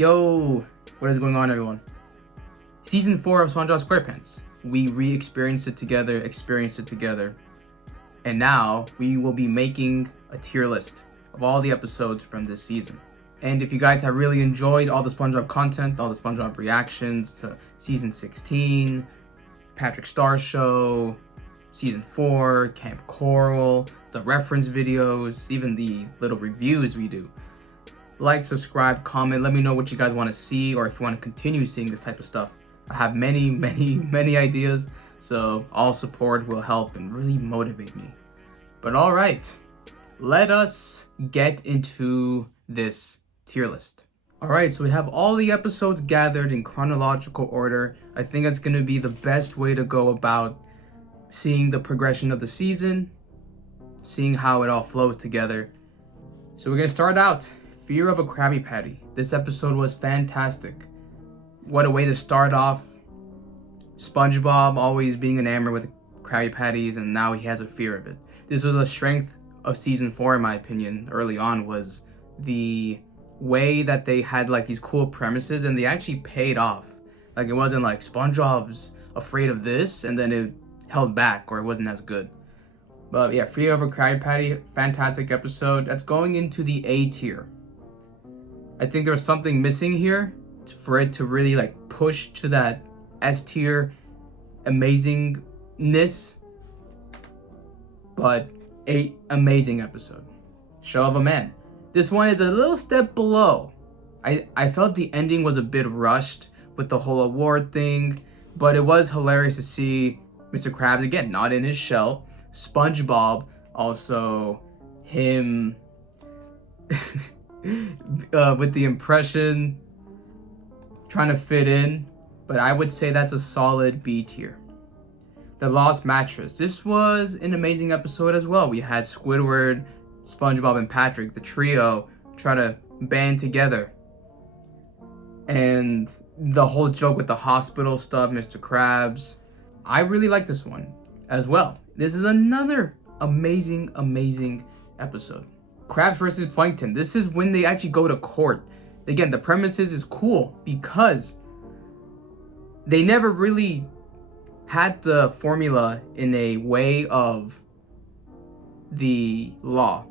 Yo, what is going on, everyone? Season 4 of SpongeBob SquarePants. We experienced it together, and now we will be making a tier list of all the episodes from this season. And if you guys have really enjoyed all the SpongeBob content, all the SpongeBob reactions to Season 16, Patrick Star Show, Season 4, Camp Coral, the reference videos, even the little reviews we do, like, subscribe, comment, let me know what you guys want to see, or if you want to continue seeing this type of stuff. I have many ideas, so all support will help and really motivate me. But all right, let us get into this tier list. All right, so we have all the episodes gathered in chronological order. I think that's going to be the best way to go about seeing the progression of the season, seeing how it all flows together. So we're going to start out. Fear of a Krabby Patty. This episode was fantastic. What a way to start off. SpongeBob always being enamored with Krabby Patties, and now he has a fear of it. This was a strength of Season 4, in my opinion, early on, was the way that they had like these cool premises, and they actually paid off. Like, it wasn't like SpongeBob's afraid of this, and then it held back, or it wasn't as good. But yeah, Fear of a Krabby Patty, fantastic episode. That's going into the A tier. I think there was something missing here for it to really like push to that S tier amazingness. But a amazing episode. Show of a Man. This one is a little step below. I felt the ending was a bit rushed with the whole award thing, but it was hilarious to see Mr. Krabs again, not in his shell. SpongeBob, also him with the impression, trying to fit in, but I would say that's a solid B tier. The Lost Mattress. This was an amazing episode as well. We had Squidward, SpongeBob, and Patrick, the trio, try to band together. And the whole joke with the hospital stuff, Mr. Krabs. I really like this one as well. This is another amazing episode. Krabs versus Plankton. This is when they actually go to court. Again, the premises is cool because they never really had the formula in a way of the law,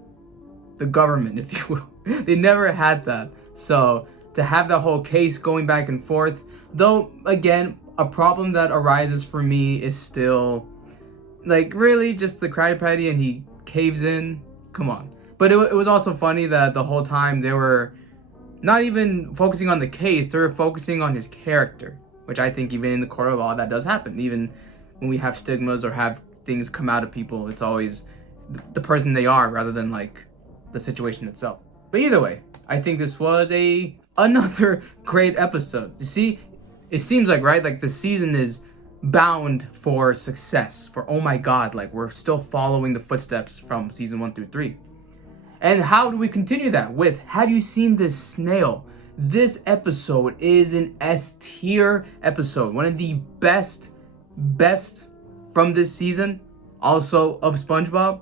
the government, if you will. They never had that. So to have that whole case going back and forth, though, again, a problem that arises for me is still, like, really just the Krabby Patty and he caves in. Come on. But it was also funny that the whole time they were not even focusing on the case, they were focusing on his character, which I think even in the court of law that does happen. Even when we have stigmas or have things come out of people, it's always the person they are rather than like the situation itself. But either way, I think this was another great episode. You see, it seems like, right, like the season is bound for success, for oh my god, like we're still following the footsteps from season 1 through 3. And how do we continue that with, have you seen this snail? This episode is an S tier episode. One of the best from this season, also of SpongeBob.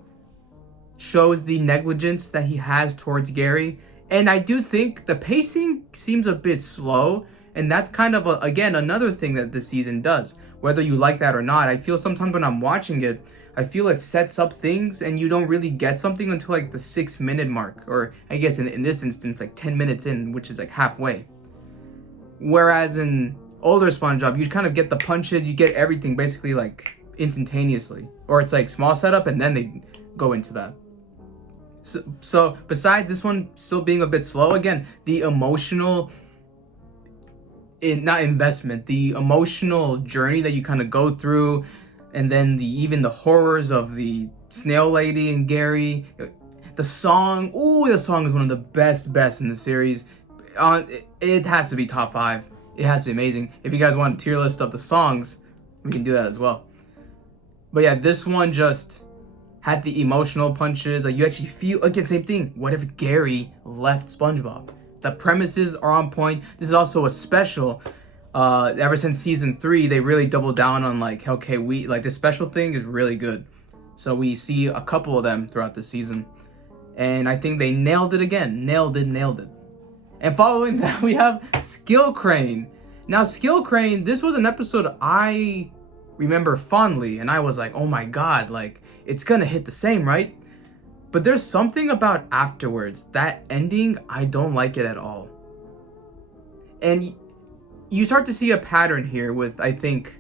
Shows the negligence that he has towards Gary. And I do think the pacing seems a bit slow. And that's kind of, again, another thing that this season does. Whether you like that or not, I feel sometimes when I'm watching it, I feel it sets up things and you don't really get something until like the 6-minute mark. Or I guess in this instance, like 10 minutes in, which is like halfway. Whereas in older SpongeBob, you kind of get the punches, you get everything basically like instantaneously. Or it's like small setup and then they go into that. So besides this one still being a bit slow, again, the emotional, not investment, the emotional journey that you kind of go through, and then even the horrors of the snail lady and Gary. The song, the song is one of the best in the series. It has to be top 5. It has to be amazing. If you guys want a tier list of the songs, we can do that as well. But yeah, this one just had the emotional punches. Like, you actually feel, again, same thing. What if Gary left SpongeBob? The premises are on point. This is also a special. Ever since season 3, they really doubled down on like, okay, this special thing is really good. So we see a couple of them throughout the season. And I think they nailed it again. Nailed it. And following that, we have Skill Crane. Now, Skill Crane, this was an episode I remember fondly, and I was like, oh my god, like, it's gonna hit the same, right? But there's something about afterwards, that ending, I don't like it at all. And you start to see a pattern here with, I think,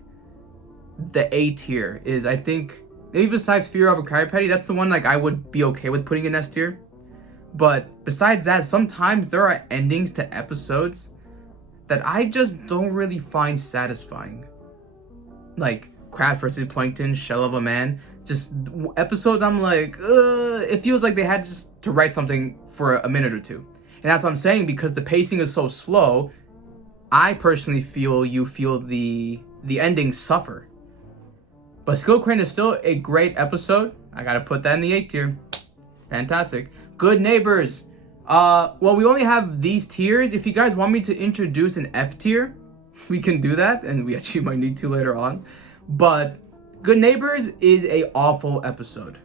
the A tier is, I think, maybe besides Fear of a Krabby Patty, that's the one like I would be okay with putting in S tier. But besides that, sometimes there are endings to episodes that I just don't really find satisfying. Like Crabs vs. Plankton, Shell of a Man, just episodes I'm like, it feels like they had just to write something for a minute or two. And that's what I'm saying, because the pacing is so slow, I personally feel the endings suffer. But Skill Crane is still a great episode. I gotta put that in the A tier. Fantastic. Good Neighbors. Well, we only have these tiers. If you guys want me to introduce an F tier, we can do that, and we actually might need to later on. But Good Neighbors is a awful episode.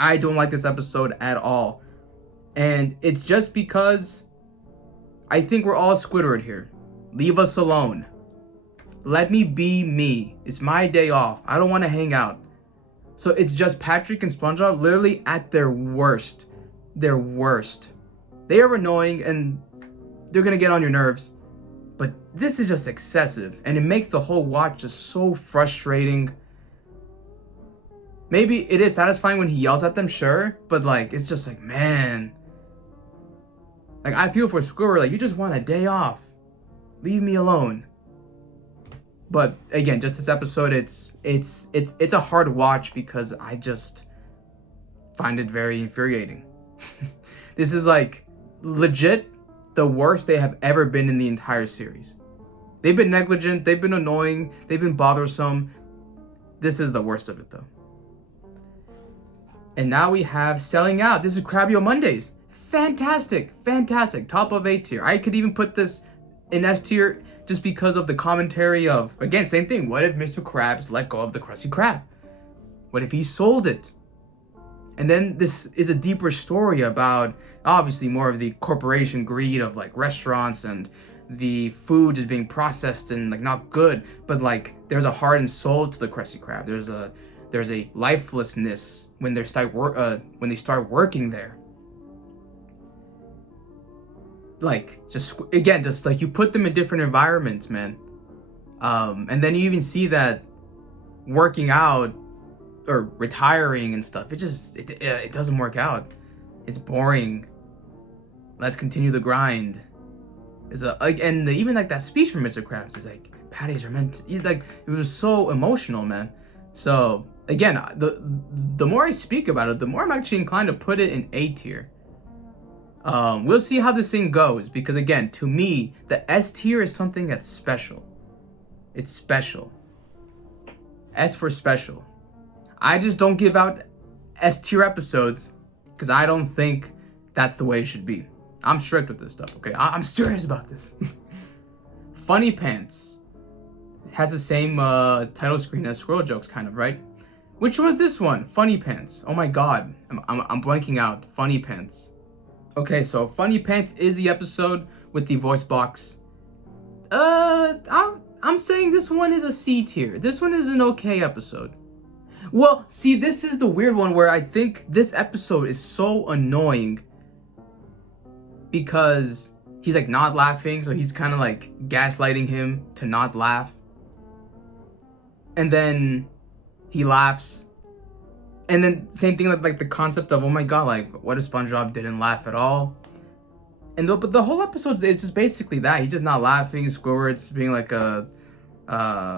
I don't like this episode at all. And it's just because I think we're all Squidward here. Leave us alone. Let me be me. It's my day off. I don't want to hang out. So it's just Patrick and SpongeBob literally at their worst. Their worst. They are annoying and they're going to get on your nerves. But this is just excessive. And it makes the whole watch just so frustrating. Maybe it is satisfying when he yells at them, sure. But like, it's just like, man. Like, I feel for Squidward, like, you just want a day off. Leave me alone. But again, just this episode, it's a hard watch because I just find it very infuriating. This is like legit the worst they have ever been in the entire series. They've been negligent, they've been annoying, they've been bothersome. This is the worst of it though. And now we have Selling Out. This is Krabby on Mondays. Fantastic, fantastic. Top of A tier. I could even put this in S tier just because of the commentary of, again, same thing. What if Mr. Krabs let go of the Krusty Krab? What if he sold it? And then this is a deeper story about, obviously, more of the corporation greed of like restaurants and the food is being processed and like not good. But like there's a heart and soul to the Krusty Krab. There's a lifelessness when they start working there. Like, just like you put them in different environments, man. And then you even see that working out or retiring and stuff, it doesn't work out. It's boring. Let's continue the grind. Even like that speech from Mr. Krabs is like, patties are meant to, like, it was so emotional, man. So again, the more I speak about it, the more I'm actually inclined to put it in A tier. We'll see how this thing goes, because again, to me, the S tier is something that's special. It's special. S for special. I just don't give out S tier episodes because I don't think that's the way it should be. I'm strict with this stuff, okay? I'm serious about this. Funny Pants. It has the same title screen as Squirrel Jokes, kind of, right? Which was this one? Funny Pants. Oh my god. I'm blanking out. Funny Pants. Okay, so Funny Pants is the episode with the voice box. I'm saying this one is a C tier. This one is an okay episode. Well, see, this is the weird one where I think this episode is so annoying because he's like not laughing, so he's kind of like gaslighting him to not laugh. And then he laughs. And then same thing like the concept of, oh my god, like what if SpongeBob didn't laugh at all? But the whole episode is just basically that. He's just not laughing. Squidward's being like a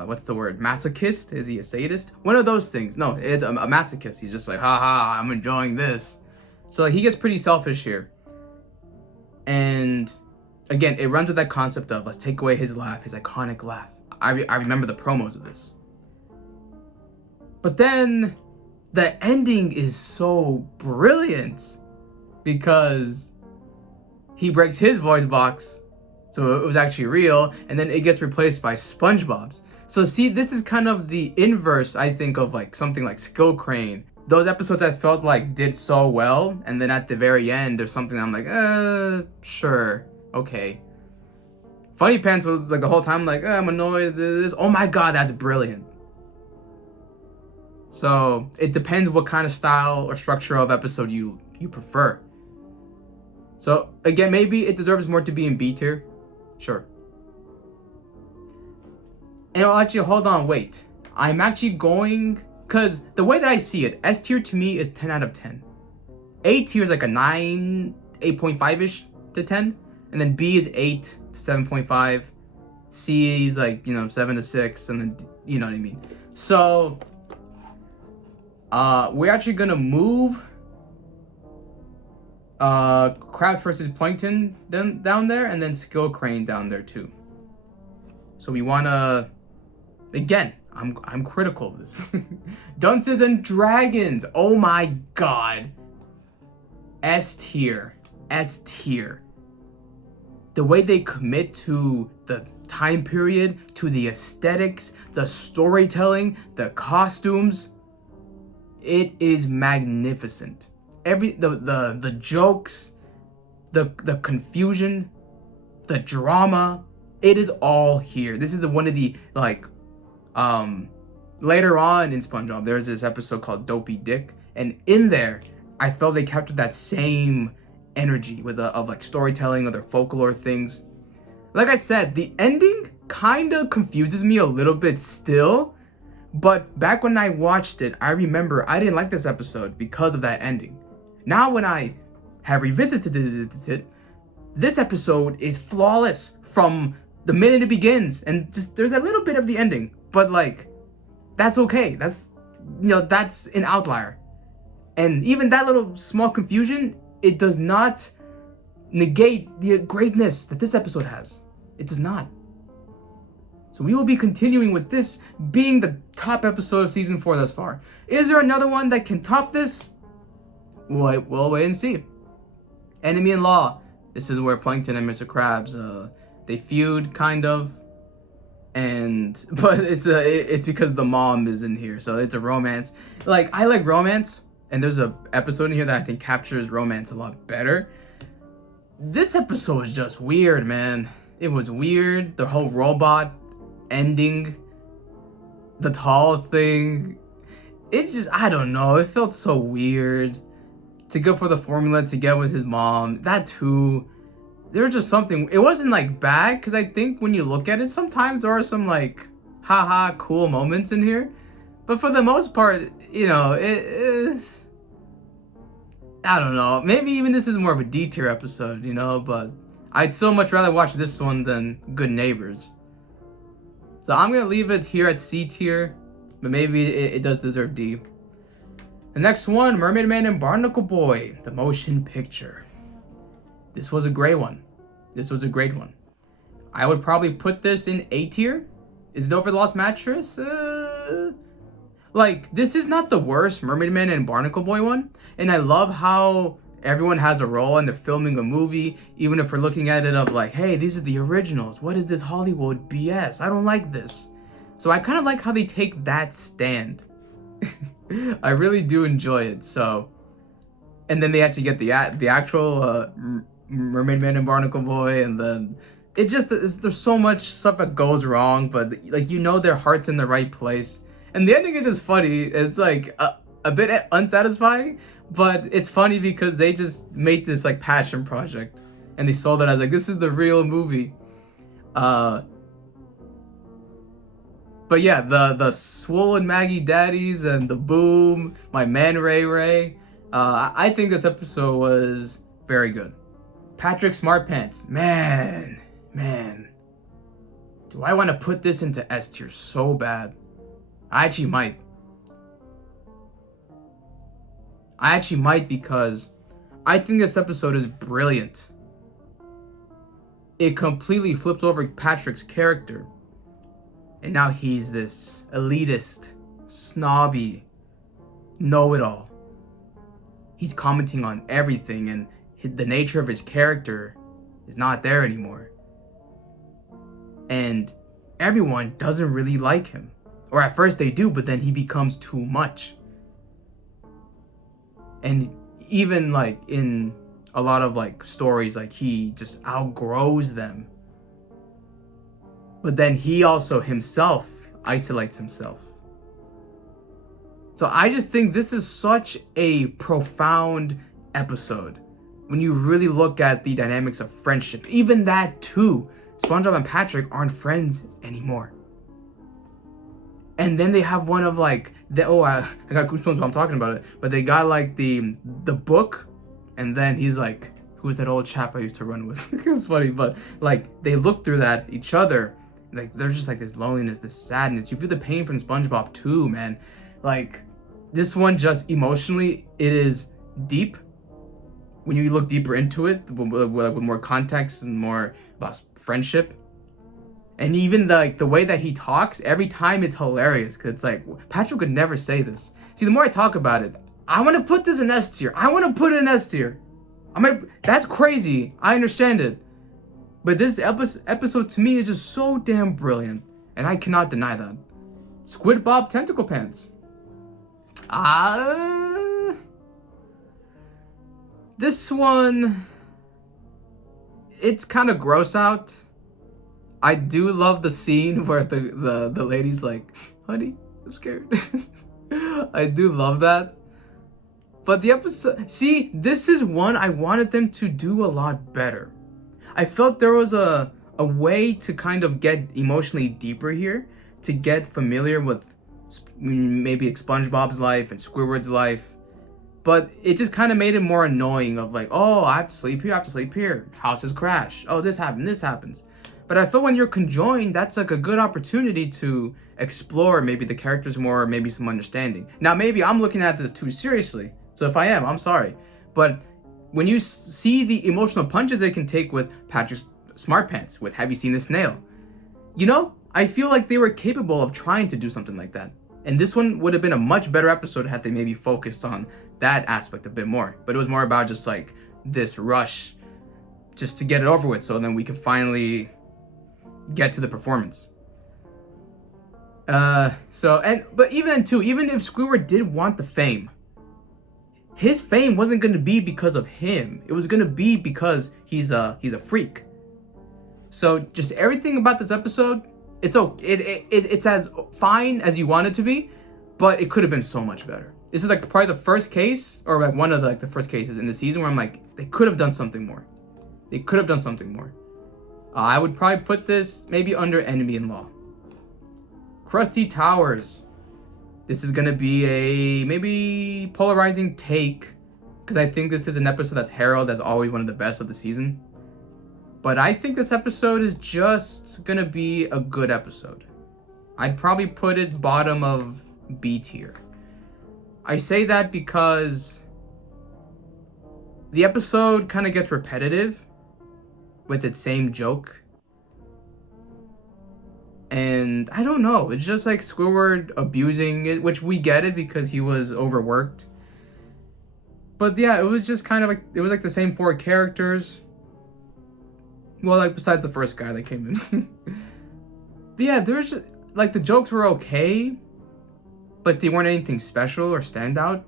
what's the word? Masochist? Is he a sadist? One of those things. No, it's a masochist. He's just like, haha, I'm enjoying this. So like, he gets pretty selfish here. And again, it runs with that concept of let's take away his laugh, his iconic laugh. I remember the promos of this. But then the ending is so brilliant because he breaks his voice box, so it was actually real, and then it gets replaced by SpongeBob's. So see, this is kind of the inverse, I think, of like something like Skill Crane. Those episodes I felt like did so well, and then at the very end, there's something I'm like, sure. Okay. Funny Pants was like the whole time like, I'm annoyed. This. Oh my god, that's brilliant. So it depends what kind of style or structure of episode you prefer. So again, maybe it deserves more to be in B tier. Sure. And actually, hold on, wait. I'm actually going, because the way that I see it, S tier to me is 10 out of 10. A tier is like a 9, 8.5-ish to 10. And then B is 8 to 7.5. C is like, 7 to 6. And then, you know what I mean. So, we're actually going to move Crabs versus Plankton down there. And then Skill Crane down there too. So we want to, again, I'm critical of this. Dungeons and Dragons. Oh my god. S tier. S tier. The way they commit to the time period, to the aesthetics, the storytelling, the costumes, it is magnificent. The jokes, the confusion, the drama, it is all here. This is one of the later on in SpongeBob, there's this episode called Dopey Dick, and in there, I felt they captured that same energy of like storytelling or their folklore things. Like I said, the ending kind of confuses me a little bit still, but back when I watched it, I remember I didn't like this episode because of that ending. Now when I have revisited it, this episode is flawless from the minute it begins, and just there's a little bit of the ending, but like that's okay. That's that's an outlier. And even that little small confusion, it does not negate the greatness that this episode has. It does not. So we will be continuing with this being the top episode of season 4 thus far. Is there another one that can top this? We'll wait and see. Enemy in Law. This is where Plankton and Mr. Krabs, they feud kind of. But it's because the mom is in here, so it's a romance. Like, I like romance, and there's a episode in here that I think captures romance a lot better. This episode is just weird, man. It was weird. The whole robot ending, the tall thing. It just, I don't know. It felt so weird to go for the formula to get with his mom. That too. There was just something, it wasn't like bad, because I think when you look at it, sometimes there are some like, haha, cool moments in here. But for the most part, it I don't know. Maybe even this is more of a D tier episode, but I'd so much rather watch this one than Good Neighbors. So I'm going to leave it here at C tier, but maybe it does deserve D. The next one, Mermaid Man and Barnacle Boy, the motion picture. This was a great one. This was a great one. I would probably put this in A tier. Is it Over the Lost Mattress? This is not the worst Mermaid Man and Barnacle Boy one. And I love how everyone has a role and they're filming a movie, even if we're looking at it of like, hey, these are the originals. What is this Hollywood BS? I don't like this. So I kind of like how they take that stand. I really do enjoy it. So, and then they actually get the actual Mermaid Man and Barnacle Boy, and then it just there's so much stuff that goes wrong, but their heart's in the right place, and the ending is just funny. It's like a bit unsatisfying, but it's funny because they just made this like passion project, and they sold it as like this is the real movie. But yeah, the swollen Maggie Daddies and the boom, my man Ray Ray. I think this episode was very good. Patrick Smartpants, man. Do I want to put this into S tier so bad? I actually might because I think this episode is brilliant. It completely flips over Patrick's character. And now he's this elitist, snobby, know-it-all. He's commenting on everything, and the nature of his character is not there anymore. And everyone doesn't really like him. Or at first they do, but then he becomes too much. And even like in a lot of like stories, like he just outgrows them. But then he also himself isolates himself. So I just think this is such a profound episode when you really look at the dynamics of friendship. Even that too, SpongeBob and Patrick aren't friends anymore. And then they have one of like I got goosebumps while I'm talking about it. But they got like the book, and then he's like, who's that old chap I used to run with? It's funny, but like they look through that each other, like there's just like this loneliness, this sadness. You feel the pain from SpongeBob too, man. Like this one, just emotionally, it is deep. When you look deeper into it, with more context and more about friendship. And even the way that he talks, every time it's hilarious. Because it's like, Patrick would never say this. See, the more I talk about it, I want to put this in S tier. I want to put it in S tier. That's crazy. I understand it. But this episode to me is just so damn brilliant. And I cannot deny that. SquidBob Tentacle Pants. This one, it's kind of gross out. I do love the scene where the lady's like, honey, I'm scared. I do love that. But the episode, see, this is one I wanted them to do a lot better. I felt there was a way to kind of get emotionally deeper here, to get familiar with maybe SpongeBob's life and Squidward's life. But it just kind of made it more annoying of like, oh, I have to sleep here, I have to sleep here. Houses crash. Oh, this happened, this happens. But I feel when you're conjoined, that's like a good opportunity to explore maybe the characters more, maybe some understanding. Now, maybe I'm looking at this too seriously. So if I am, I'm sorry. But when you see the emotional punches they can take with Patrick's SmartPants, with Have You Seen the Snail? You know, I feel like they were capable of trying to do something like that. And this one would have been a much better episode had they maybe focused on that aspect a bit more. But it was more about just like this rush just to get it over with, so then we can finally get to the performance. But even then too, even if Squidward did want the fame, his fame wasn't going to be because of him. It was going to be because he's a freak. So just everything about this episode, it's as fine as you want it to be, but it could have been so much better. This is like probably the first case, or like one of the first cases in the season where I'm like, they could have done something more. They could have done something more. I would probably put this maybe under Enemy-in-Law. Krusty Towers. This is going to be a maybe polarizing take, because I think this is an episode that's heralded as always one of the best of the season. But I think this episode is just going to be a good episode. I'd probably put it bottom of B tier. I say that because the episode kind of gets repetitive with its same joke. And I don't know, it's just like Squidward abusing it, which we get it because he was overworked. But yeah, it was just kind of like, it was like the same four characters. Well, like besides the first guy that came in. But yeah, there was just, like the jokes were okay, but they weren't anything special or standout.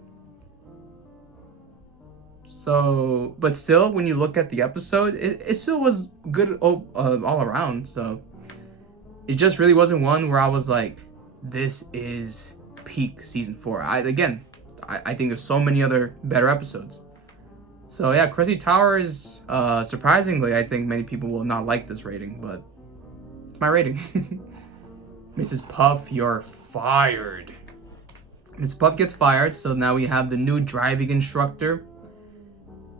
So, but still, when you look at the episode, it still was good all around. So, it just really wasn't one where I was like, this is peak season 4. I think there's so many other better episodes. So yeah, Krusty Towers, surprisingly, I think many people will not like this rating, but it's my rating. Mrs. Puff, you're fired. Mrs. Puff gets fired, so now we have the new driving instructor.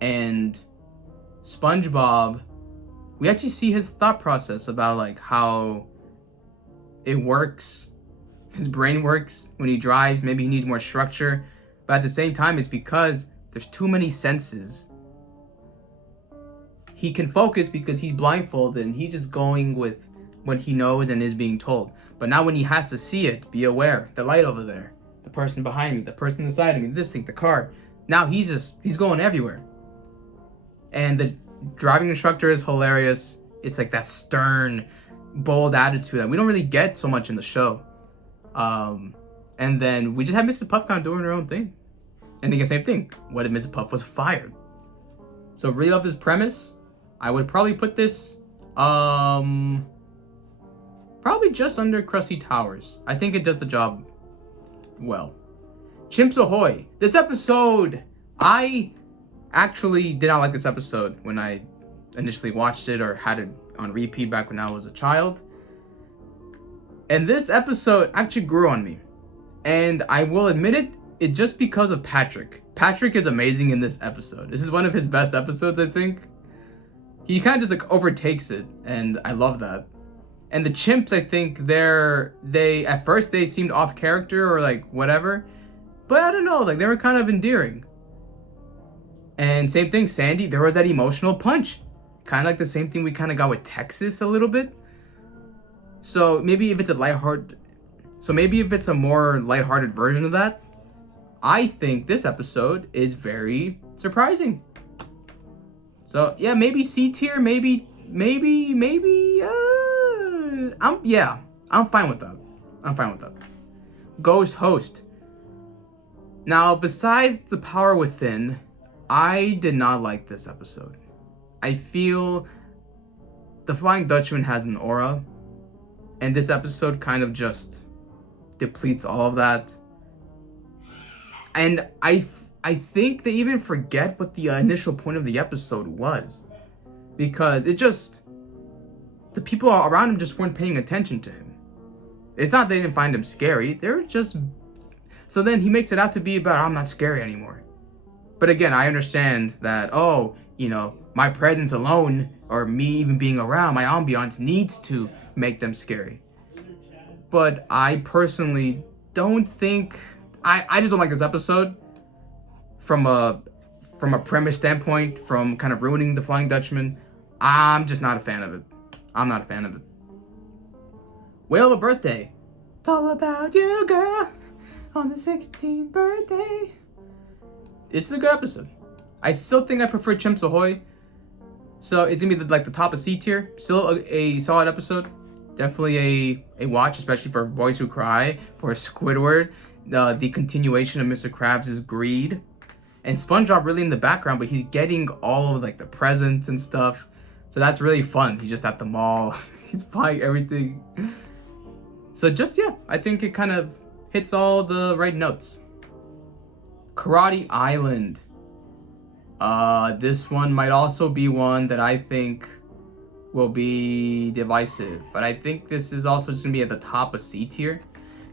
And SpongeBob, we actually see his thought process about like how it works, his brain works when he drives. Maybe he needs more structure, but at the same time, it's because there's too many senses. He can focus because he's blindfolded and he's just going with what he knows and is being told. But now when he has to see it, be aware, the light over there, the person behind me, the person inside of me, this thing, the car. Now he's going everywhere. And the driving instructor is hilarious. It's like that stern, bold attitude that we don't really get so much in the show. And then we just have Mrs. Puff kind of doing her own thing. And again, same thing. What if Mrs. Puff was fired? So really love this premise. I would probably put this probably just under Krusty Towers. I think it does the job well. Chimps Ahoy. This episode, I actually did not like this episode when I initially watched it or had it on repeat back when I was a child. And this episode actually grew on me. And I will admit it just because of Patrick. Patrick is amazing in this episode. This is one of his best episodes, I think. He kind of just like overtakes it, and I love that. And the chimps, I think they at first they seemed off character or like whatever, but I don't know, like they were kind of endearing. And same thing, Sandy, there was that emotional punch. Kind of like the same thing we kind of got with Texas a little bit. So maybe if it's a more lighthearted version of that, I think this episode is very surprising. So yeah, maybe C tier, maybe. I'm fine with that. Ghost Host. Now, besides the power within, I did not like this episode. I feel the Flying Dutchman has an aura, and this episode kind of just depletes all of that. And I think they even forget what the initial point of the episode was, because the people around him just weren't paying attention to him. It's not they didn't find him scary, they're just... So then he makes it out to be about, I'm not scary anymore. But again, I understand that, my presence alone, or me even being around, my ambiance needs to make them scary. But I personally don't think... I just don't like this episode from a premise standpoint, from kind of ruining the Flying Dutchman. I'm just not a fan of it. Whale of Birthday. It's all about you, girl, on the 16th birthday. This is a good episode. I still think I prefer Chimps Ahoy. So it's gonna be the top of C tier. Still a solid episode. Definitely a watch, especially for Boys Who Cry, for Squidward. The continuation of Mr. Krabs' greed. And SpongeBob really in the background, but he's getting all of the presents and stuff. So that's really fun. He's just at the mall. He's buying everything. So I think it kind of hits all the right notes. Karate Island. This one might also be one that I think will be divisive. But I think this is also just going to be at the top of C tier.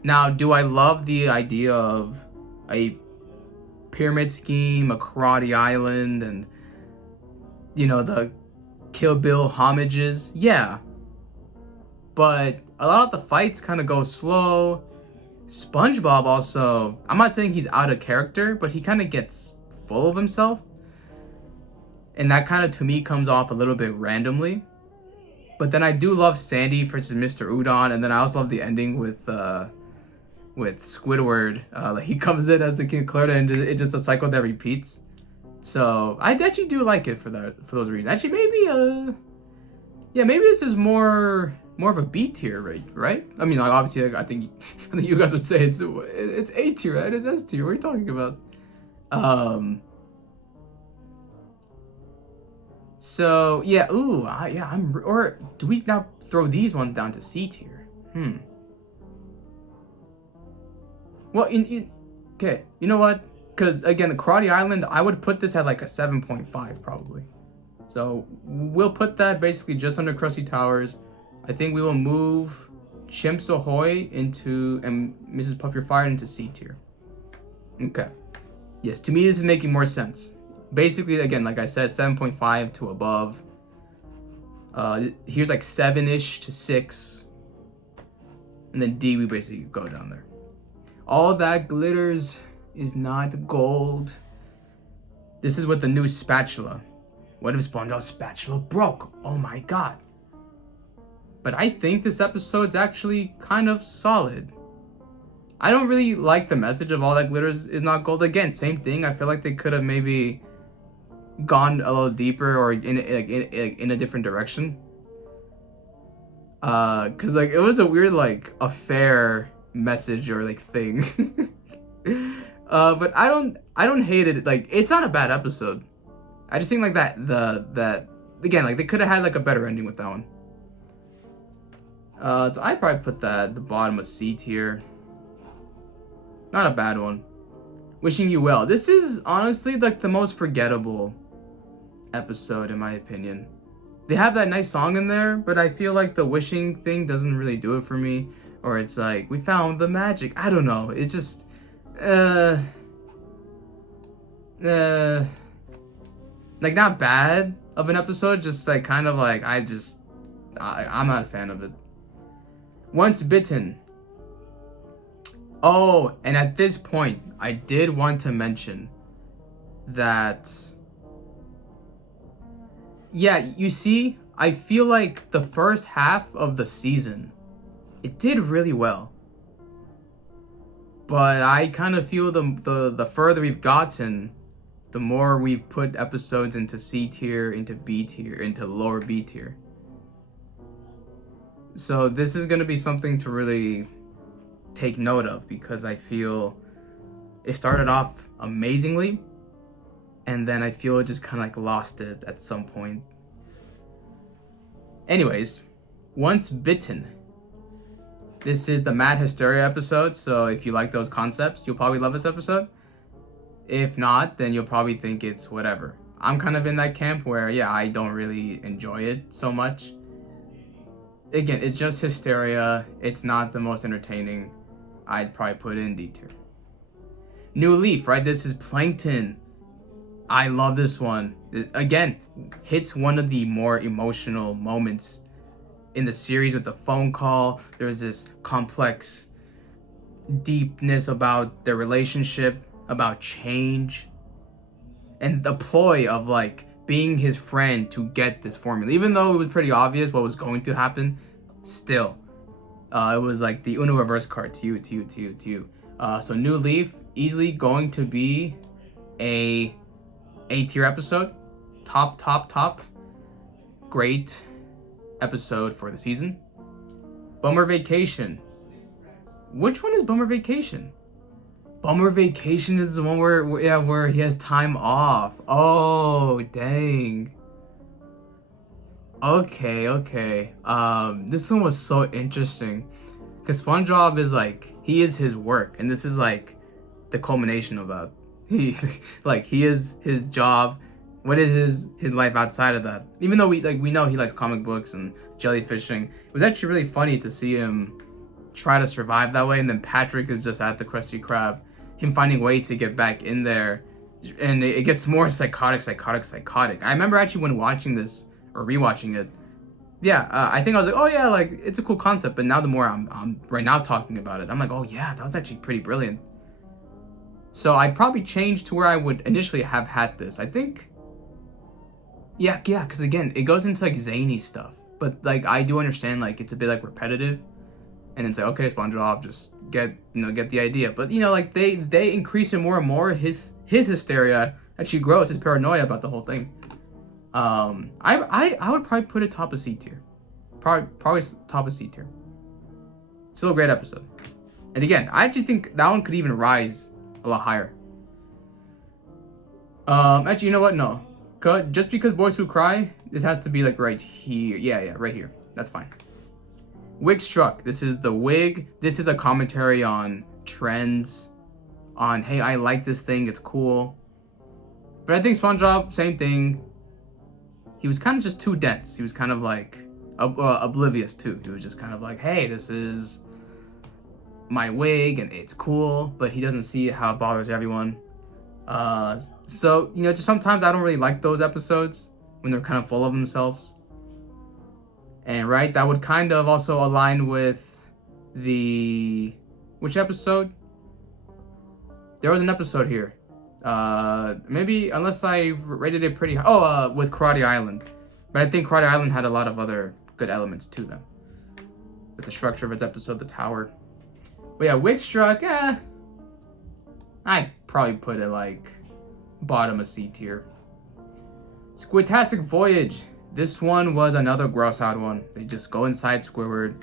Now, do I love the idea of a pyramid scheme, a Karate Island, and, the Kill Bill homages? Yeah. But a lot of the fights kind of go slow. SpongeBob also, I'm not saying he's out of character, but he kind of gets full of himself. And that kind of, to me, comes off a little bit randomly. But then I do love Sandy versus Mr. Udon, and then I also love the ending with Squidward. He comes in as the King Clerta, and it's just a cycle that repeats. So I actually do like it for those reasons. Actually, maybe this is more of a B tier, right? I mean, obviously, I think you guys would say it's A tier, right? It's S tier. What are you talking about? So yeah, or do we now throw these ones down to C tier? Well, okay, you know what? Because again, the Karate Island, I would put this at a 7.5 probably. So we'll put that basically just under Krusty Towers. I think we will move Chimps Ahoy and Mrs. Puff You're Fired into C tier. Okay. Yes, to me this is making more sense. Basically, again, like I said, 7.5 to above. Here's 7-ish to 6. And then D, we basically go down there. All that glitters is not gold. This is with the new spatula. What if SpongeBob's spatula broke? Oh my god. But I think this episode's actually kind of solid. I don't really like the message of all that glitters is not gold. Again, same thing. I feel like they could have maybe gone a little deeper or in a different direction. Cause it was a weird affair message or thing. But I don't hate it. It's not a bad episode. I just think like that again, like they could have had like a better ending with that one. So I'd probably put that at the bottom of C tier. Not a bad one. Wishing You Well. This is honestly like the most forgettable episode in my opinion. They have that nice song in there, but I feel like the wishing thing doesn't really do it for me. Or it's like, we found the magic. I don't know. It's just, like not bad of an episode, just like kind of like, I'm not a fan of it. Once Bitten. Oh, and at this point, I did want to mention that, yeah, you see, I feel like the first half of the season, it did really well. But I kind of feel the further we've gotten, the more we've put episodes into C tier, into B tier, into lower B tier. So this is going to be something to really take note of, because I feel it started off amazingly, and then I feel it just kind of like lost it at some point. Anyways, Once Bitten. This is the Mad Hysteria episode, so if you like those concepts, you'll probably love this episode. If not, then you'll probably think it's whatever. I'm kind of in that camp where, yeah, I don't really enjoy it so much. Again, it's just hysteria. It's not the most entertaining. I'd probably put it in D tier. New Leaf, right? This is Plankton. I love this one. It, again, hits one of the more emotional moments in the series with the phone call. There's this complex deepness about their relationship, about change, and the ploy of like being his friend to get this formula. Even though it was pretty obvious what was going to happen, still, it was like the Uno reverse card to you. So New Leaf, easily going to be a tier episode. Top. Great episode for the season. Bummer Vacation. Which one is Bummer Vacation? Bummer Vacation is the one where he has time off. Oh, dang. Okay. This one was so interesting, because SpongeBob is like, he is his work, and this is like the culmination of that. He is his job. What is his life outside of that? Even though we know he likes comic books and jellyfishing, it was actually really funny to see him try to survive that way, and then Patrick is just at the Krusty Krab, him finding ways to get back in there, and it gets more psychotic. I remember actually when watching this or rewatching it, I think I was like, oh yeah, like it's a cool concept. But now the more I'm right now talking about it, I'm like, oh yeah, that was actually pretty brilliant. So I'd probably change to where I would initially have had this. I think, yeah, because again, it goes into like zany stuff, but like I do understand like it's a bit like repetitive, and it's like, okay, SpongeBob, just get the idea. But like they increase it more and more. His hysteria actually grows, his paranoia about the whole thing. I would probably put it top of C tier. Probably top of C tier. Still a great episode. And again, I actually think that one could even rise a lot higher. Actually, you know what? No. Just because Boys Who Cry, this has to be like right here. Yeah, right here. That's fine. Wig Struck. This is the wig. This is a commentary on trends. On, hey, I like this thing. It's cool. But I think SpongeBob, same thing. He was kind of just too dense. He was kind of like oblivious too. He was just kind of like, hey, this is my wig and it's cool, but he doesn't see how it bothers everyone. So just sometimes I don't really like those episodes when they're kind of full of themselves. And right, that would kind of also align with which episode? There was an episode here. Maybe, unless I rated it pretty high. Oh, with Karate Island. But I think Karate Island had a lot of other good elements to them. With the structure of its episode, the tower. But yeah, Wig Struck, I'd probably put it like bottom of C tier. Squidtastic Voyage. This one was another gross out one. They just go inside Squidward.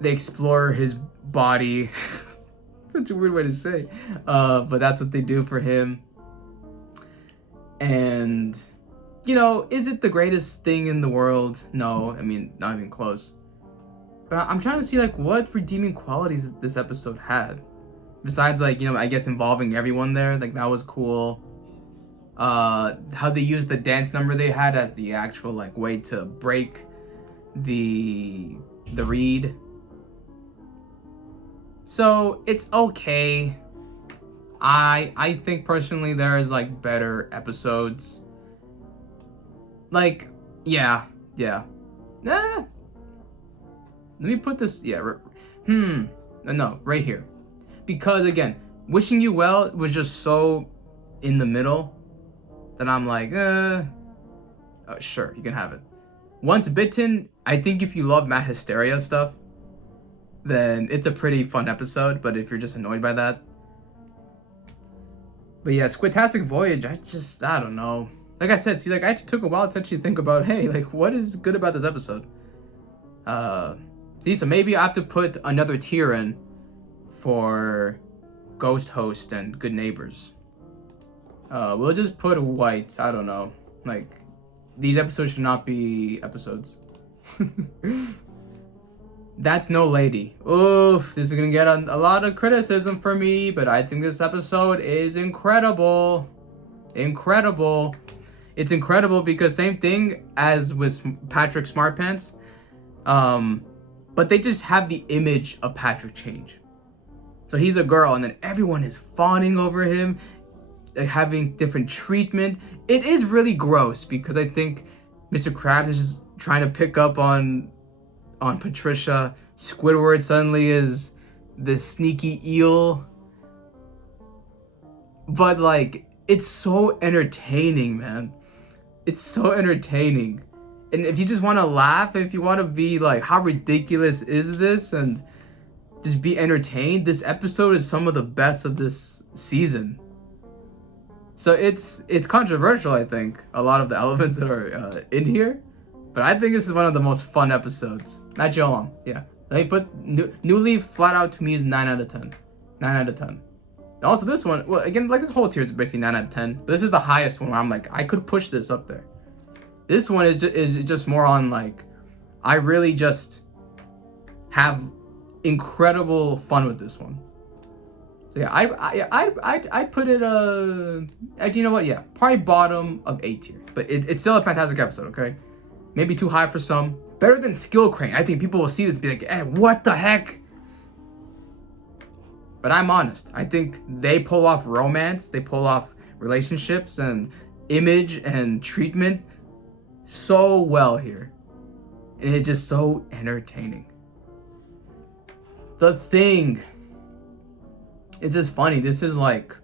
They explore his body. Such a weird way to say. But that's what they do for him. And, you know, is it the greatest thing in the world? No, I mean, not even close. But I'm trying to see, like, what redeeming qualities this episode had. Besides, like, you know, I guess involving everyone there. Like, that was cool. How they used the dance number they had as the actual, like, way to break the read. So, it's okay. I think personally there's like better episodes. Like, yeah. Let me put this, no, right here. Because again, Wishing You Well was just so in the middle that I'm like, oh, sure, you can have it. Once Bitten, I think if you love Matt Hysteria stuff, then it's a pretty fun episode. But if you're just annoyed by that, but yeah, Squidtastic Voyage, I don't know. Like I said, see, like, I actually took a while to actually think about, hey, like, what is good about this episode? So maybe I have to put another tier in for Ghost Host and Good Neighbors. We'll just put white, I don't know. Like, these episodes should not be episodes. That's No Lady. Oof, this is gonna get a lot of criticism for me, but I think this episode is incredible. Incredible. It's incredible because same thing as with Patrick SmartPants, but they just have the image of Patrick change. So he's a girl, and then everyone is fawning over him, like having different treatment. It is really gross because I think Mr. Krabs is just trying to pick up on Patricia. Squidward suddenly is this sneaky eel. But like, it's so entertaining, man. It's so entertaining. And if you just want to laugh, if you want to be like, how ridiculous is this? And just be entertained, this episode is some of the best of this season. So it's controversial, I think, a lot of the elements that are in here. But I think this is one of the most fun episodes. Not Jolong, yeah. Let me put New Leaf flat out to me is 9 out of 10. 9 out of 10. And also this one, well, again, like this whole tier is basically 9 out of 10. But this is the highest one where I'm like, I could push this up there. This one is just more on like, I really just have incredible fun with this one. So yeah, I'd put it you know what? Yeah, probably bottom of A tier. But it's still a fantastic episode. Okay, maybe too high for some. Better than Skill Crane. I think people will see this and be like, what the heck? But I'm honest. I think they pull off romance, they pull off relationships and image and treatment so well here. And it's just so entertaining. The Thing. It's just funny. This is like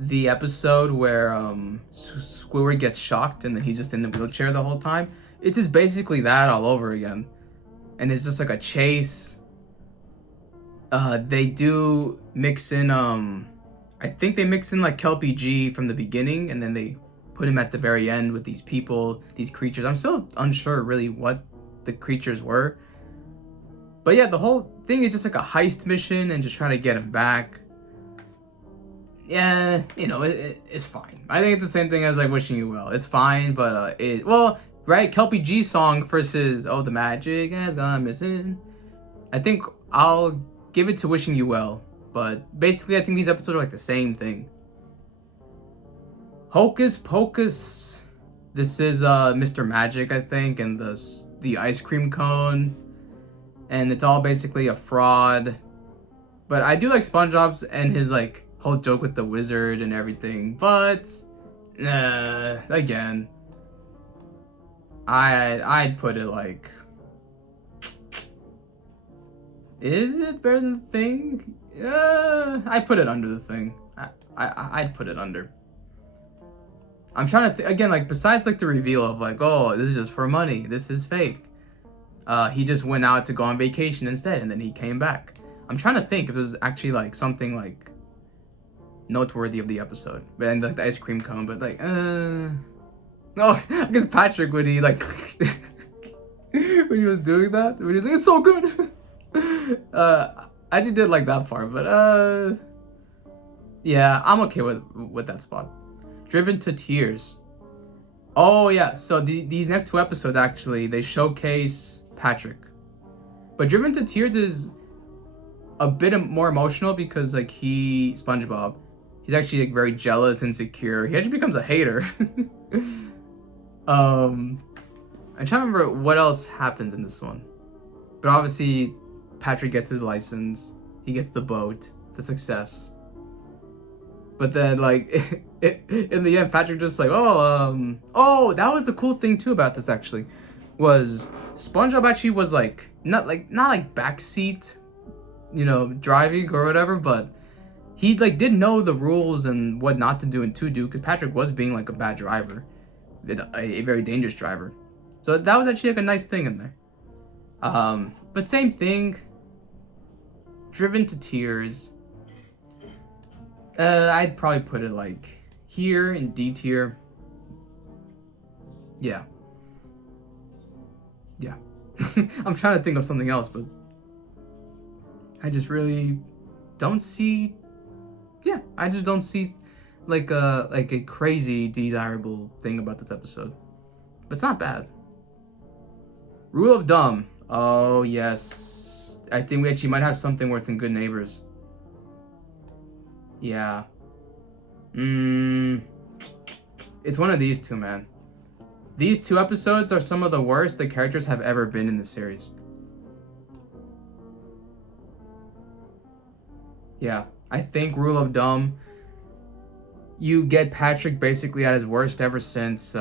the episode where Squidward gets shocked and then he's just in the wheelchair the whole time. It's just basically that all over again. And it's just like a chase. They do mix in, I think they mix in like Kelpie G from the beginning, and then they put him at the very end with these people, these creatures. I'm still unsure really what the creatures were. But yeah, the whole thing is just like a heist mission and just trying to get him back. Yeah, you know, it's fine. I think it's the same thing as like Wishing You Well. It's fine, but right? Kelpie G song versus the magic has gone missing. I think I'll give it to Wishing You Well, but basically I think these episodes are like the same thing. Hocus Pocus. This is Mr. Magic, I think, and the ice cream cone, and it's all basically a fraud. But I do like SpongeBob's and his like whole joke with the wizard and everything. But again, I'd put it like, is it better than The Thing? I put it under The Thing. I'd put it under. I'm trying to again, like, besides like the reveal of like, oh, this is just for money, this is fake. He just went out to go on vacation instead, and then he came back. I'm trying to think if it was actually like something like noteworthy of the episode, and like the ice cream cone, but like, no, I guess Patrick when he like when he was doing that, when he was like, it's so good. I actually did like that part, but yeah, I'm okay with that spot. Driven to Tears. Oh yeah, so these next 2 episodes actually, they showcase Patrick. But Driven to Tears is a bit more emotional because like SpongeBob, he's actually like very jealous, insecure. He actually becomes a hater. I'm trying to remember what else happens in this one. But obviously Patrick gets his license, he gets the boat, the success. But then like in the end, Patrick just like, oh, that was the cool thing too about this actually, was SpongeBob actually was like not backseat, driving or whatever, but he like did know the rules and what not to do and to do, because Patrick was being like a bad driver, a very dangerous driver. So that was actually like a nice thing in there. But same thing. Driven to Tears. I'd probably put it like here in D tier. Yeah. I'm trying to think of something else, but I just really don't see. Yeah, I just don't see like a crazy desirable thing about this episode. But it's not bad. Rule of Dumb. Oh yes, I think we actually might have something worse than Good Neighbors. Yeah. It's one of these two, man. These 2 episodes are some of the worst the characters have ever been in the series. Yeah, I think Rule of Dumb, you get Patrick basically at his worst ever since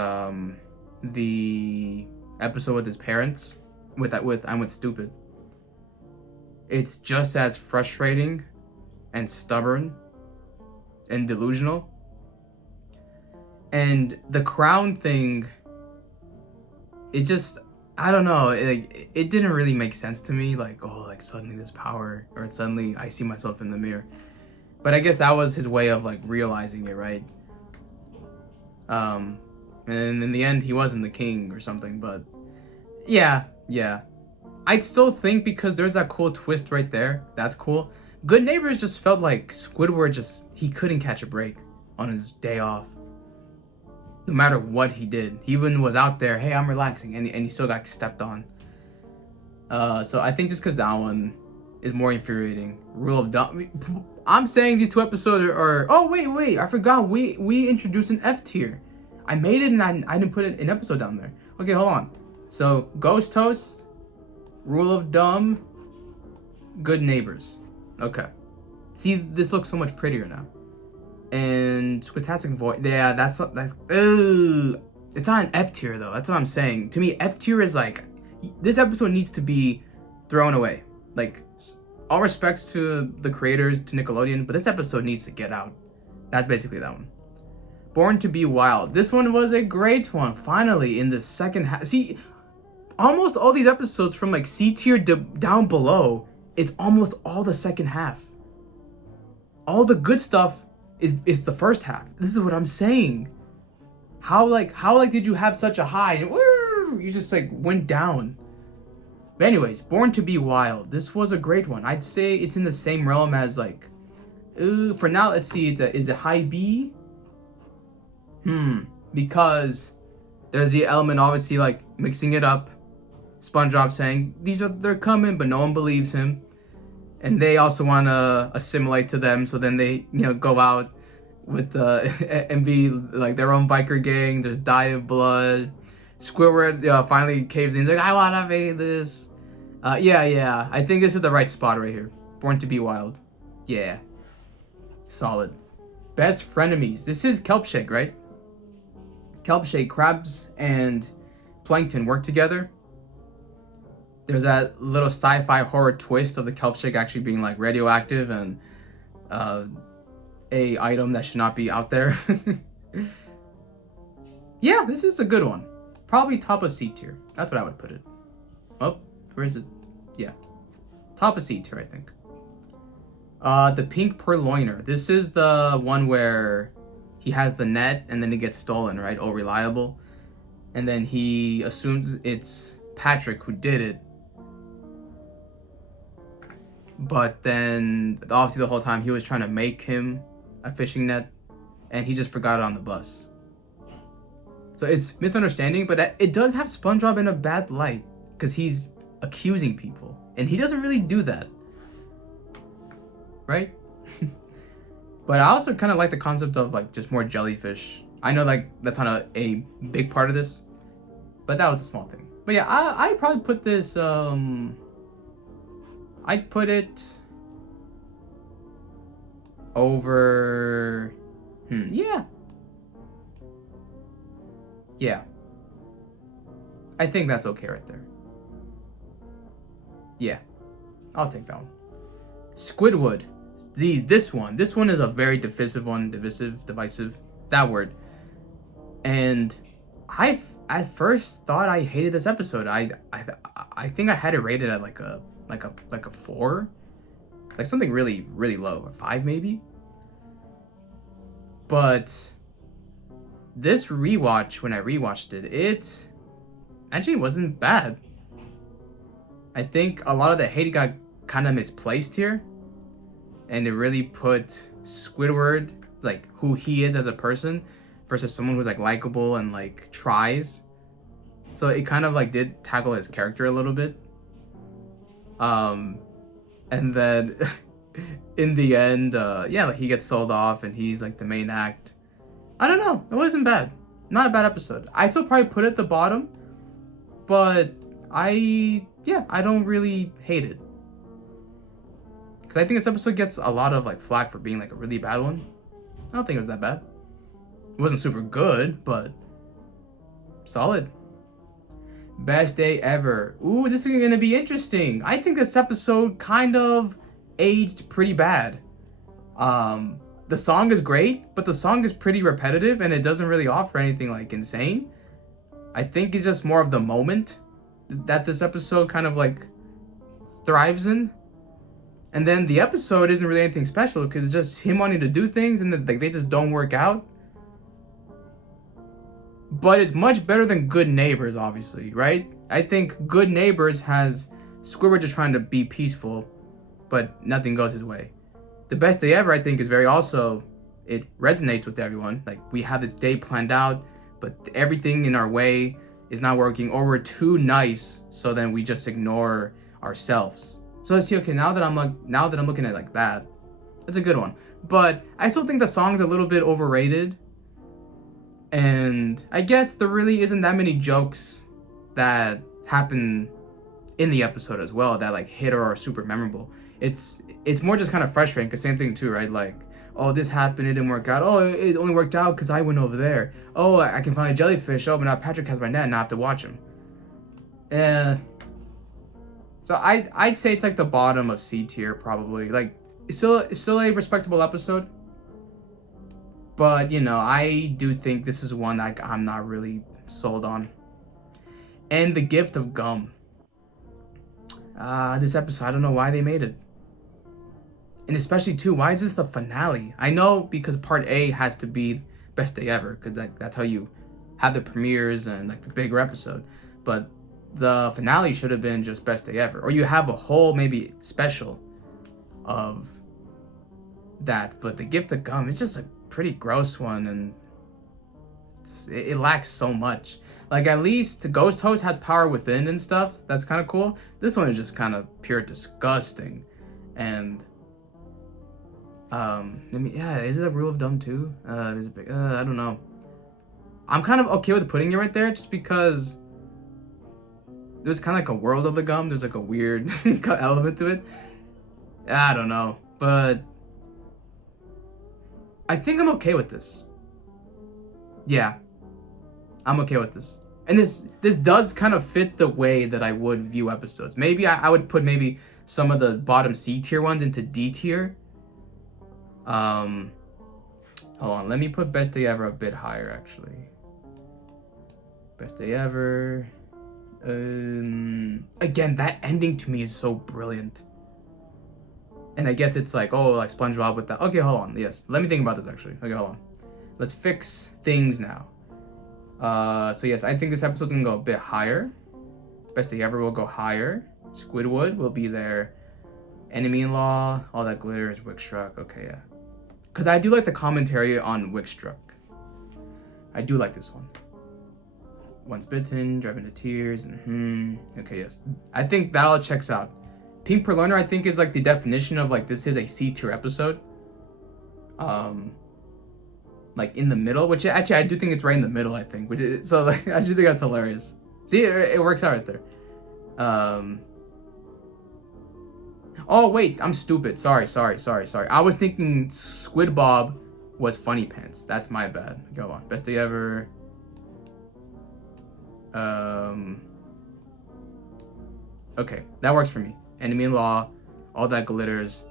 the episode with his parents, with I'm with Stupid. It's just as frustrating and stubborn and delusional. And the crown thing, it just, I don't know, it didn't really make sense to me, like, oh, like suddenly this power, or suddenly I see myself in the mirror. But I guess that was his way of like realizing it, right? And in the end he wasn't the king or something, but yeah. I'd still think, because there's that cool twist right there, that's cool. Good Neighbors just felt like Squidward he couldn't catch a break on his day off. No matter what he did. He even was out there, hey, I'm relaxing, and he still got stepped on. So I think just because that one is more infuriating. Rule of Dumb. I'm saying these 2 episodes are oh, wait, I forgot. We introduced an F tier. I made it and I didn't put an episode down there. Okay, hold on. So, Ghost Toast, Rule of Dumb, Good Neighbors. Okay. See, this looks so much prettier now. And Squidtastic Void. Yeah, that's like. It's not an F tier though. That's what I'm saying. To me, F tier is like, this episode needs to be thrown away. Like, all respects to the creators, to Nickelodeon, but this episode needs to get out. That's basically that one. Born to Be Wild. This one was a great one. Finally, in the second half. See, almost all these episodes from like C tier down below, it's almost all the second half. All the good stuff is the first half. This is what I'm saying. How did you have such a high and you just like went down? But anyways, Born to Be Wild. This was a great one. I'd say it's in the same realm as like, for now, let's see, is it high B? Because there's the element, obviously, like mixing it up. SpongeBob saying they're coming, but no one believes him, and they also want to assimilate to them. So then they go out with and be like their own biker gang. There's Diet Blood. Squidward finally caves in. He's like, I want to make this. Yeah. I think this is the right spot right here. Born to Be Wild. Yeah. Solid. Best frenemies. This is Kelpshake, right? Kelpshake, Krabs, and Plankton work together. There's that little sci-fi horror twist of the Kelpshake actually being like radioactive and a item that should not be out there. Yeah, this is a good one. Probably top of C tier. That's what I would put it. Oh, where is it? Yeah. Top of C tier, I think. The Pink Purloiner. This is the one where he has the net and then it gets stolen, right? Oh, reliable. And then he assumes it's Patrick who did it. But then, obviously the whole time he was trying to make him a fishing net. and he just forgot it on the bus. So it's misunderstanding, but it does have SpongeBob in a bad light because he's accusing people, and he doesn't really do that, right? But I also kind of like the concept of like just more jellyfish. I know like that's not a big part of this, but that was a small thing. But yeah, I probably put this. I'd put it over. Yeah. Yeah. I think that's okay right there. Yeah. I'll take that one. Squidward. This one is a very divisive, that word. And I at first thought I hated this episode. I think I had it rated at like a 4. Like something really, really low. A 5 maybe. But this rewatch, when I rewatched it actually wasn't bad. I think a lot of the hate got kind of misplaced here, and it really put Squidward, like who he is as a person, versus someone who's like likable and like tries. So it kind of like did tackle his character a little bit. And then in the end, yeah, like he gets sold off and he's like the main act. I don't know. It wasn't bad. Not a bad episode. I'd still probably put it at the bottom, but I don't really hate it. Because I think this episode gets a lot of like flack for being like a really bad one. I don't think it was that bad. It wasn't super good, but solid. Best day ever. Ooh, this is gonna be interesting. I think this episode kind of aged pretty bad. The song is great, but the song is pretty repetitive and it doesn't really offer anything like insane. I think it's just more of the moment that this episode kind of like thrives in. And then the episode isn't really anything special because it's just him wanting to do things and then like they just don't work out. But it's much better than Good Neighbors, obviously, right? I think Good Neighbors has Squidward just trying to be peaceful, but nothing goes his way. The Best Day Ever, I think, is very also, it resonates with everyone. Like, we have this day planned out, but everything in our way is not working, or we're too nice, so then we just ignore ourselves. So let's see, okay, now that I'm looking at it like that, that's a good one. But I still think the song's a little bit overrated. And I guess there really isn't that many jokes that happen in the episode as well that like hit or are super memorable. It's more just kind of frustrating because same thing too, right? Like, oh, this happened, it didn't work out. Oh, it only worked out because I went over there. Oh, I can find a jellyfish. Oh, but now Patrick has my net and I have to watch him. So I'd say it's like the bottom of C tier probably. Like, it's still a respectable episode. But, you know, I do think this is one that I'm not really sold on. And The Gift of Gum. This episode, I don't know why they made it. And especially, too, why is this the finale? I know because Part A has to be Best Day Ever, because that's how you have the premieres and, like, the bigger episode. But the finale should have been just Best Day Ever. Or you have a whole, maybe, special of that. But The Gift of Gum, it's just a pretty gross one, and it lacks so much. Like, at least Ghost Host has power within and stuff. That's kind of cool. This one is just kind of pure disgusting. And is it a rule of dumb too? Is it big? I don't know. I'm kind of okay with putting it right there just because there's kind of like a world of the gum. There's like a weird element to it. I don't know, but I think I'm okay with this. Yeah, I'm okay with this. And this does kind of fit the way that I would view episodes. Maybe I would put maybe some of the bottom C tier ones into D tier. Hold on, let me put Best Day Ever a bit higher actually. Best Day Ever. Again, that ending to me is so brilliant. And I guess it's like, oh, like SpongeBob with that. Okay, hold on. Yes, let me think about this actually. Okay, hold on. Let's fix things now. So yes, I think this episode's gonna go a bit higher. Best Day Ever will go higher. Squidward will be there. Enemy-in-Law, all that glitter is Wickstruck. Okay, yeah. because I do like the commentary on Wickstruck. I do like this one. Once bitten, driving to tears. Okay, yes. I think that all checks out. Pink Purloiner, I think, is like the definition of like this is a C tier episode. Like in the middle, which actually I do think it's right in the middle. I think, so like I do think that's hilarious. See, it works out right there. Oh wait, I'm stupid. Sorry. I was thinking SquidBob was Funny Pants. That's my bad. Go on. Best day ever. Okay, that works for me. Enemy in Law, All That Glitters,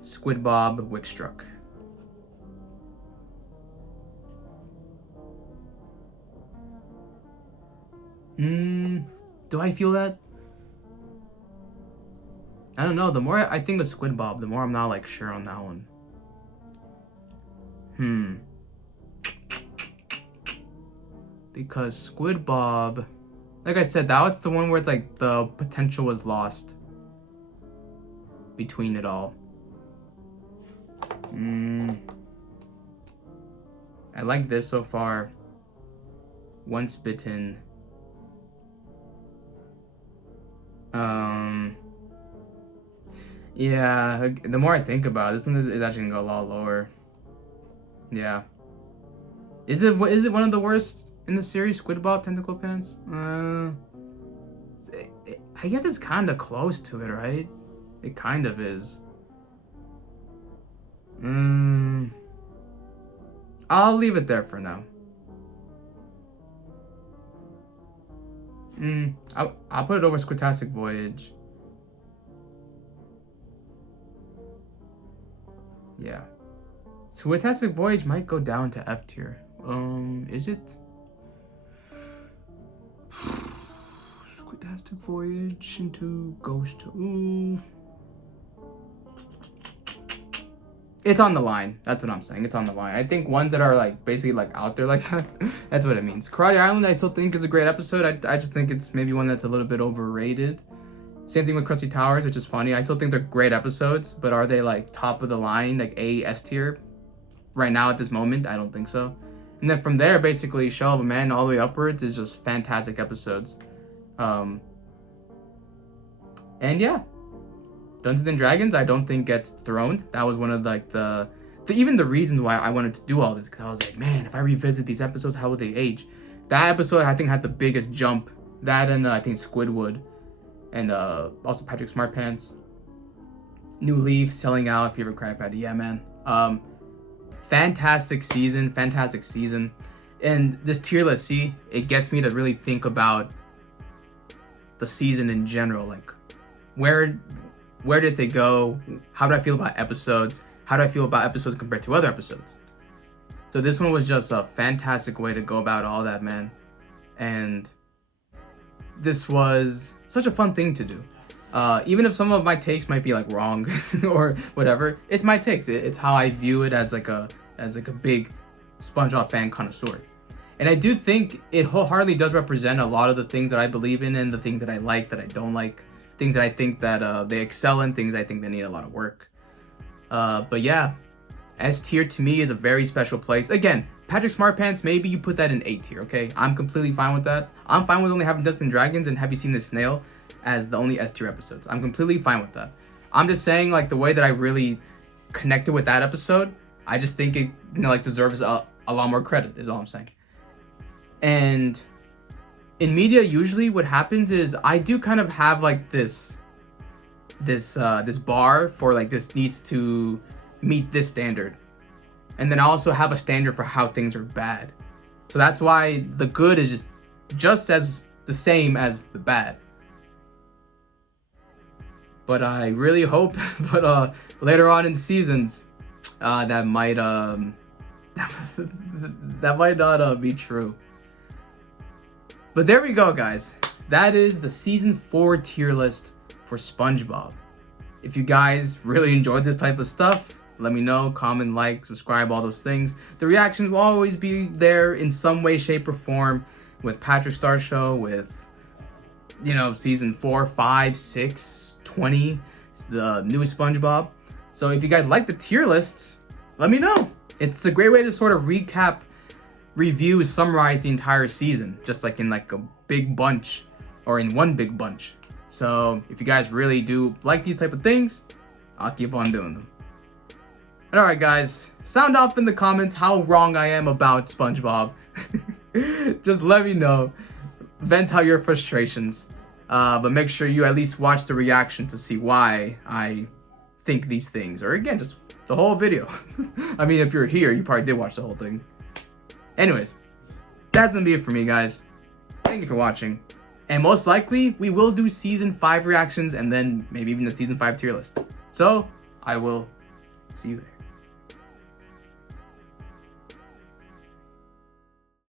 SquidBob, Wickstruck. Do I feel that? I don't know. The more I think of SquidBob, the more I'm not like sure on that one. Because SquidBob, like I said, that was the one where like the potential was lost between it all. I like this so far. Once bitten. Yeah, the more I think about it, this one is actually gonna go a lot lower. Yeah. Is it one of the worst in the series, SquidBob Tentacle Pants? I guess it's kind of close to it, right? It kind of is. I'll leave it there for now. I'll put it over Squidtastic Voyage. Yeah. Squidtastic Voyage might go down to F tier. Is it? Squidtastic Voyage into Ghost. It's on the line. That's what I'm saying. It's on the line. I think ones that are like basically like out there like that, that's what it means. Karate Island, I still think is a great episode. I just think it's maybe one that's a little bit overrated. Same thing with Krusty Towers, which is funny. I still think they're great episodes, but are they like top of the line, like A, S tier? Right now at this moment, I don't think so. And then from there, basically, Shell of a Man all the way upwards is just fantastic episodes. And yeah. Dungeons and Dragons, I don't think gets throned. That was one of like the even the reasons why I wanted to do all this, because I was like, man, if I revisit these episodes, how would they age? That episode I think had the biggest jump. That and I think Squidward, and also Patrick Smartpants. New Leaf, Selling Out, Favorite Crab Patty. Yeah, man. Fantastic season. And this tier list, see, it gets me to really think about the season in general. Like, where did they go? How do I feel about episodes? How do I feel about episodes compared to other episodes? So this one was just a fantastic way to go about all that, man. And this was such a fun thing to do. Even if some of my takes might be like wrong or whatever, it's my takes. It's how I view it as like a big SpongeBob fan connoisseur. And I do think it wholeheartedly does represent a lot of the things that I believe in and the things that I like, that I don't like, things that I think that they excel in, things I think they need a lot of work. But yeah, S tier to me is a very special place. Again, Patrick Smartpants, maybe you put that in A tier, okay? I'm completely fine with that. I'm fine with only having Dungeons and Dragons and Have You Seen the Snail as the only S tier episodes. I'm completely fine with that. I'm just saying, like, the way that I really connected with that episode, I just think it, like, deserves a lot more credit, is all I'm saying. And in media, usually what happens is I do kind of have like this bar for like this needs to meet this standard, and then I also have a standard for how things are bad. So that's why the good is just as the same as the bad. But I really hope, but later on in seasons, that might that might not be true. But there we go, guys. That is the season 4 tier list for SpongeBob. If you guys really enjoyed this type of stuff, let me know. Comment, like, subscribe, all those things. The reactions will always be there in some way, shape, or form with Patrick Star Show, with, season 4, 5, 6, 20, the new SpongeBob. So if you guys like the tier lists, let me know. It's a great way to sort of recap, review, summarize the entire season, just like in like a big bunch or in one big bunch. So if you guys really do like these type of things, I'll keep on doing them. And alright guys, sound off in the comments how wrong I am about SpongeBob. Just let me know. Vent out your frustrations. But make sure you at least watch the reaction to see why I think these things. Or again, just the whole video. I mean, if you're here, you probably did watch the whole thing. Anyways, that's gonna be it for me, guys. Thank you for watching. And most likely, we will do Season 5 reactions and then maybe even the Season 5 tier list. So, I will see you there.